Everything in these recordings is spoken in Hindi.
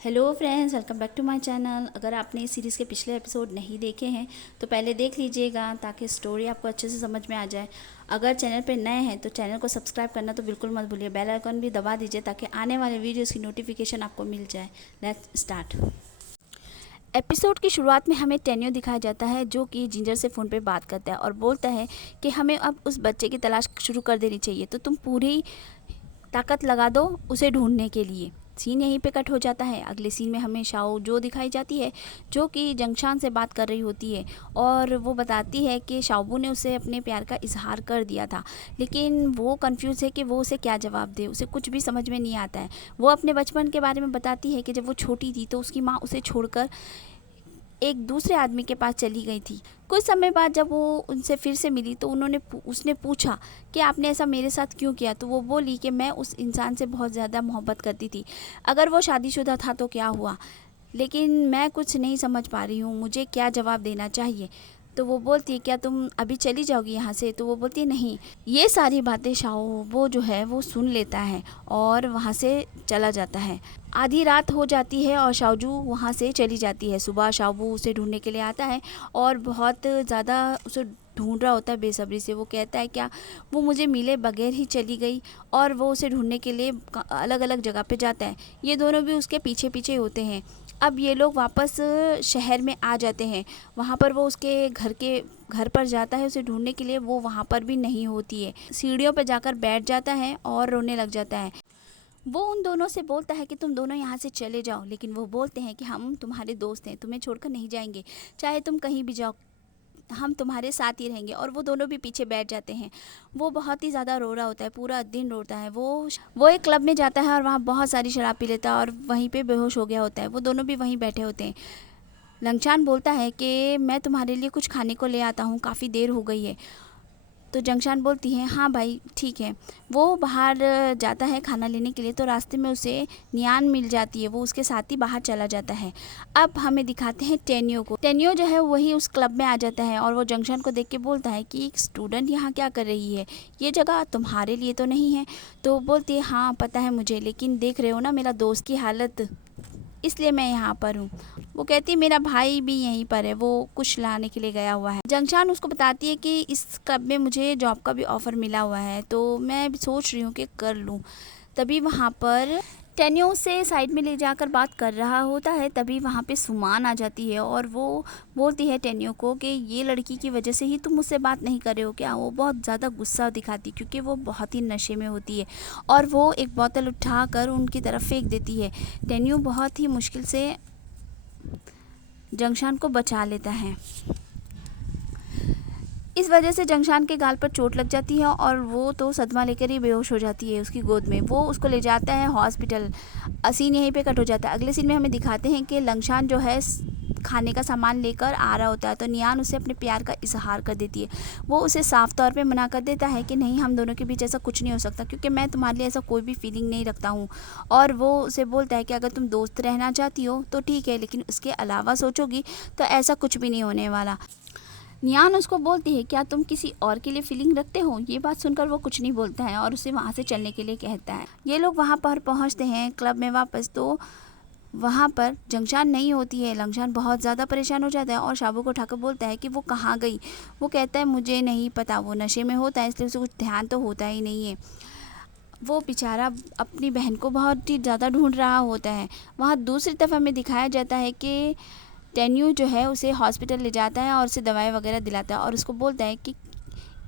Hello friends, welcome back to my channel. अगर आपने इस सीरीज़ के पिछले एपिसोड नहीं देखे हैं तो पहले देख लीजिएगा ताकि स्टोरी आपको अच्छे से समझ में आ जाए। अगर चैनल पर नए हैं तो चैनल को सब्सक्राइब करना तो बिल्कुल मत भूलिए। बेल आइकन भी दबा दीजिए ताकि आने वाले वीडियोज़ की नोटिफिकेशन आपको मिल जाए। Let's start. एपिसोड की शुरुआत में हमें टेन्यो दिखाया जाता है जो कि जिंजर से फ़ोन पे बात करता है और बोलता है कि हमें अब उस बच्चे की तलाश शुरू कर देनी चाहिए, तो तुम पूरी ताकत लगा दो उसे ढूंढने के लिए। सीन यहीं पे कट हो जाता है। अगले सीन में हमें शाओ जो दिखाई जाती है जो कि जंगशान से बात कर रही होती है और वो बताती है कि शाओबू ने उसे अपने प्यार का इजहार कर दिया था, लेकिन वो कंफ्यूज है कि वो उसे क्या जवाब दे। उसे कुछ भी समझ में नहीं आता है। वो अपने बचपन के बारे में बताती है कि जब वो छोटी थी तो उसकी माँ उसे छोड़कर एक दूसरे आदमी के पास चली गई थी। कुछ समय बाद जब वो उनसे फिर से मिली तो उसने पूछा कि आपने ऐसा मेरे साथ क्यों किया, तो वो बोली कि मैं उस इंसान से बहुत ज़्यादा मोहब्बत करती थी। अगर वो शादीशुदा था तो क्या हुआ, लेकिन मैं कुछ नहीं समझ पा रही हूँ, मुझे क्या जवाब देना चाहिए। तो वो बोलती है क्या तुम अभी चली जाओगी यहाँ से, तो वो बोलती है नहीं। ये सारी बातें शाओ वो जो है वो सुन लेता है और वहाँ से चला जाता है। आधी रात हो जाती है और शाओजू वहाँ से चली जाती है। सुबह शाओबू उसे ढूंढने के लिए आता है और बहुत ज़्यादा उसे ढूंढ रहा होता है बेसब्री से। वो कहता है क्या वो मुझे मिले बगैर ही चली गई, और वो उसे ढूंढने के लिए अलग अलग जगह पे जाता है। ये दोनों भी उसके पीछे पीछे होते हैं। अब ये लोग वापस शहर में आ जाते हैं। वहाँ पर वो उसके घर पर जाता है उसे ढूंढने के लिए। वो वहाँ पर भी नहीं होती है। सीढ़ियों पर जाकर बैठ जाता है और रोने लग जाता है। वो उन दोनों से बोलता है कि तुम दोनों यहाँ से चले जाओ, लेकिन वो बोलते हैं कि हम तुम्हारे दोस्त हैं, तुम्हें छोड़कर नहीं जाएंगे, चाहे तुम कहीं भी जाओ, हम तुम्हारे साथ ही रहेंगे। और वो दोनों भी पीछे बैठ जाते हैं। वो बहुत ही ज़्यादा रो रहा होता है, पूरा दिन रोता है। वो एक क्लब में जाता है और वहाँ बहुत सारी शराब पी लेता है और वहीं पे बेहोश हो गया होता है। वो दोनों भी वहीं बैठे होते हैं। लंगचान बोलता है कि मैं तुम्हारे लिए कुछ खाने को ले आता हूँ, काफ़ी देर हो गई है। तो जंगशान बोलती है हाँ भाई ठीक है। वो बाहर जाता है खाना लेने के लिए, तो रास्ते में उसे नियान मिल जाती है। वो उसके साथ ही बाहर चला जाता है। अब हमें दिखाते हैं टेन्यो को। टेन्यो जो है वही उस क्लब में आ जाता है और वो जंगशान को देख के बोलता है कि एक स्टूडेंट यहाँ क्या कर रही है, ये जगह तुम्हारे लिए तो नहीं है। तो बोलती है हाँ पता है मुझे, लेकिन देख रहे हो ना मेरा दोस्त की हालत, इसलिए मैं यहाँ पर हूँ। वो कहती है मेरा भाई भी यहीं पर है, वो कुछ लाने के लिए गया हुआ है। जंगशान उसको बताती है कि इस क्लब में मुझे जॉब का भी ऑफ़र मिला हुआ है, तो मैं सोच रही हूँ कि कर लूँ। तभी वहाँ पर टेन्यो से साइड में ले जाकर बात कर रहा होता है। तभी वहाँ पे सुमान आ जाती है और वो बोलती है टेन्यो को कि ये लड़की की वजह से ही तुम मुझसे बात नहीं कर रहे हो क्या। वो बहुत ज़्यादा गुस्सा दिखाती क्योंकि वो बहुत ही नशे में होती है और वो एक बोतल उठाकर उनकी तरफ फेंक देती है। टेन्यो बहुत ही मुश्किल से जंगशान को बचा लेता है। इस वजह से जंगशान के गाल पर चोट लग जाती है और वो तो सदमा लेकर ही बेहोश हो जाती है उसकी गोद में। वो उसको ले जाता है हॉस्पिटल। सीन यहीं पे कट हो जाता है। अगले सीन में हमें दिखाते हैं कि लंगशान जो है खाने का सामान लेकर आ रहा होता है, तो नियान उसे अपने प्यार का इजहार कर देती है। वो उसे साफ तौर पे मना कर देता है कि नहीं, हम दोनों के बीच ऐसा कुछ नहीं हो सकता क्योंकि मैं तुम्हारे लिए ऐसा कोई भी फीलिंग नहीं रखता हूँ। और वो उसे बोलता है कि अगर तुम दोस्त रहना चाहती हो तो ठीक है, लेकिन उसके अलावा सोचोगी तो ऐसा कुछ भी नहीं होने वाला। नियान उसको बोलती है क्या तुम किसी और के लिए फीलिंग रखते हो। ये बात सुनकर वो कुछ नहीं बोलता है और उसे वहाँ से चलने के लिए कहता है। ये लोग वहाँ पर पहुँचते हैं क्लब में वापस, तो वहाँ पर जंगशान नहीं होती है। लंगशान बहुत ज़्यादा परेशान हो जाता है और शाबू को उठाकर बोलता है कि वो कहाँ गई। वो कहता है मुझे नहीं पता, वो नशे में होता है इसलिए उसे कुछ ध्यान तो होता ही नहीं है। वो बेचारा अपनी बहन को बहुत ही ज़्यादा ढूंढ रहा होता है। वहाँ दूसरी तरफ हमें दिखाया जाता है कि टेन्यू जो है उसे हॉस्पिटल ले जाता है और उसे दवाई वगैरह दिलाता है और उसको बोलता है कि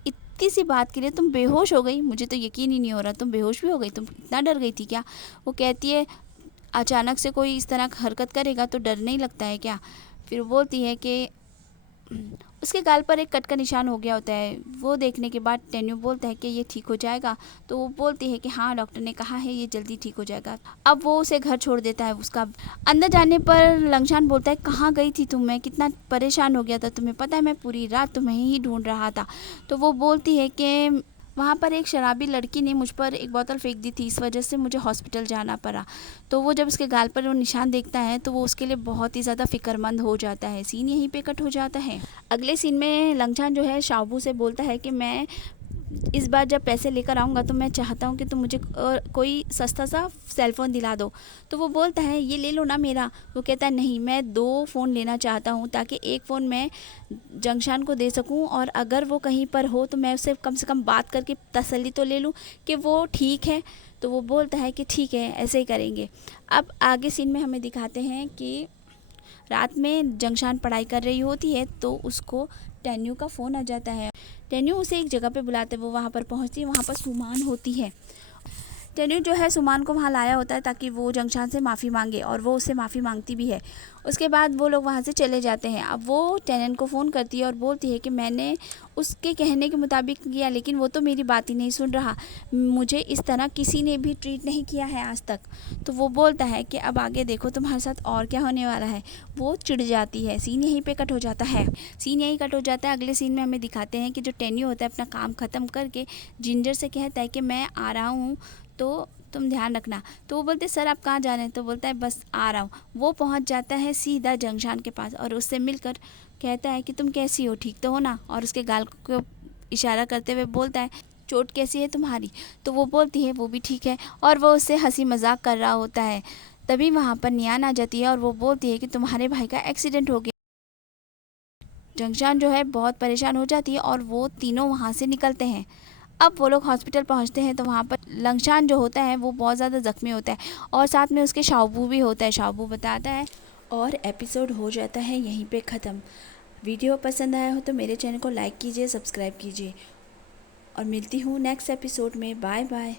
इतनी सी बात के लिए तुम बेहोश हो गई, मुझे तो यकीन ही नहीं हो रहा तुम बेहोश भी हो गई, तुम इतना डर गई थी क्या। वो कहती है अचानक से कोई इस तरह हरकत करेगा तो डर नहीं लगता है क्या। फिर वो बोलती है कि उसके गाल पर एक कट का निशान हो गया होता है। वो देखने के बाद टेन्यू बोलता है कि ये ठीक हो जाएगा। तो वो बोलती है कि हाँ डॉक्टर ने कहा है ये जल्दी ठीक हो जाएगा। अब वो उसे घर छोड़ देता है। उसका अंदर जाने पर लंगशान बोलता है कहाँ गई थी तुम, मैं कितना परेशान हो गया था, तुम्हें पता है मैं पूरी रात तुम्हें ही ढूंढ रहा था। तो वो बोलती है कि वहाँ पर एक शराबी लड़की ने मुझ पर एक बोतल फेंक दी थी, इस वजह से मुझे हॉस्पिटल जाना पड़ा। तो वो जब उसके गाल पर वो निशान देखता है तो वो उसके लिए बहुत ही ज़्यादा फिक्रमंद हो जाता है। सीन यहीं पे कट हो जाता है। अगले सीन में लंगचान जो है शाओबू से बोलता है कि मैं इस बार जब पैसे लेकर आऊँगा तो मैं चाहता हूँ कि तुम मुझे कोई सस्ता सा सेलफ़ोन दिला दो। तो वो बोलता है ये ले लो ना मेरा। वो कहता है नहीं, मैं 2 फ़ोन लेना चाहता हूँ ताकि एक फ़ोन मैं जंगशान को दे सकूँ, और अगर वो कहीं पर हो तो मैं उससे कम से कम बात करके तसल्ली तो ले लूँ कि वो ठीक है। तो वो बोलता है कि ठीक है, ऐसे ही करेंगे। अब आगे सीन में हमें दिखाते हैं कि रात में जंगशान पढ़ाई कर रही होती है तो उसको टेन्यू का फ़ोन आ जाता है। टेन्यू उसे एक जगह पे बुलाते, वो वहाँ पर पहुँचती है, वहाँ पर सुमान होती है। टेन्यू जो है सुमान को वहाँ लाया होता है ताकि वो जंगशान से माफ़ी मांगे, और वो उससे माफ़ी मांगती भी है। उसके बाद वो लोग वहाँ से चले जाते हैं। अब वो टेनन को फ़ोन करती है और बोलती है कि मैंने उसके कहने के मुताबिक किया, लेकिन वो तो मेरी बात ही नहीं सुन रहा। मुझे इस तरह किसी ने भी ट्रीट नहीं किया है आज तक। तो वो बोलता है कि अब आगे देखो तुम्हारे साथ और क्या होने वाला है। वो चिढ़ जाती है। सीन यहीं पे कट हो जाता है। सीन यहीं कट हो जाता है। अगले सीन में हमें दिखाते हैं कि जो टेन्यू होता है अपना काम ख़त्म करके जिंजर से कहता है कि मैं आ रहा हूँ, तो तुम ध्यान रखना। तो वो बोलते सर आप कहाँ जा रहे हैं? तो बोलता है बस आ रहा हूँ। वो पहुँच जाता है सीधा जंगशान के पास और उससे मिलकर कहता है कि तुम कैसी हो, ठीक तो हो ना? और उसके गाल को इशारा करते हुए बोलता है चोट कैसी है तुम्हारी? तो वो बोलती है वो भी ठीक है, और वो उससे हंसी मजाक कर रहा होता है। तभी वहाँ पर नियान आ जाती है और वो बोलती है कि तुम्हारे भाई का एक्सीडेंट हो गया। जंगशान जो है बहुत परेशान हो जाती है और वो तीनों वहाँ से निकलते हैं। अब वो लोग हॉस्पिटल पहुँचते हैं तो वहाँ पर लंगशान जो होता है वो बहुत ज़्यादा ज़ख्मी होता है, और साथ में उसके शाओबू भी होता है। शाओबू बताता है, और एपिसोड हो जाता है यहीं पे ख़त्म। वीडियो पसंद आया हो तो मेरे चैनल को लाइक कीजिए, सब्सक्राइब कीजिए, और मिलती हूँ नेक्स्ट एपिसोड में। Bye bye.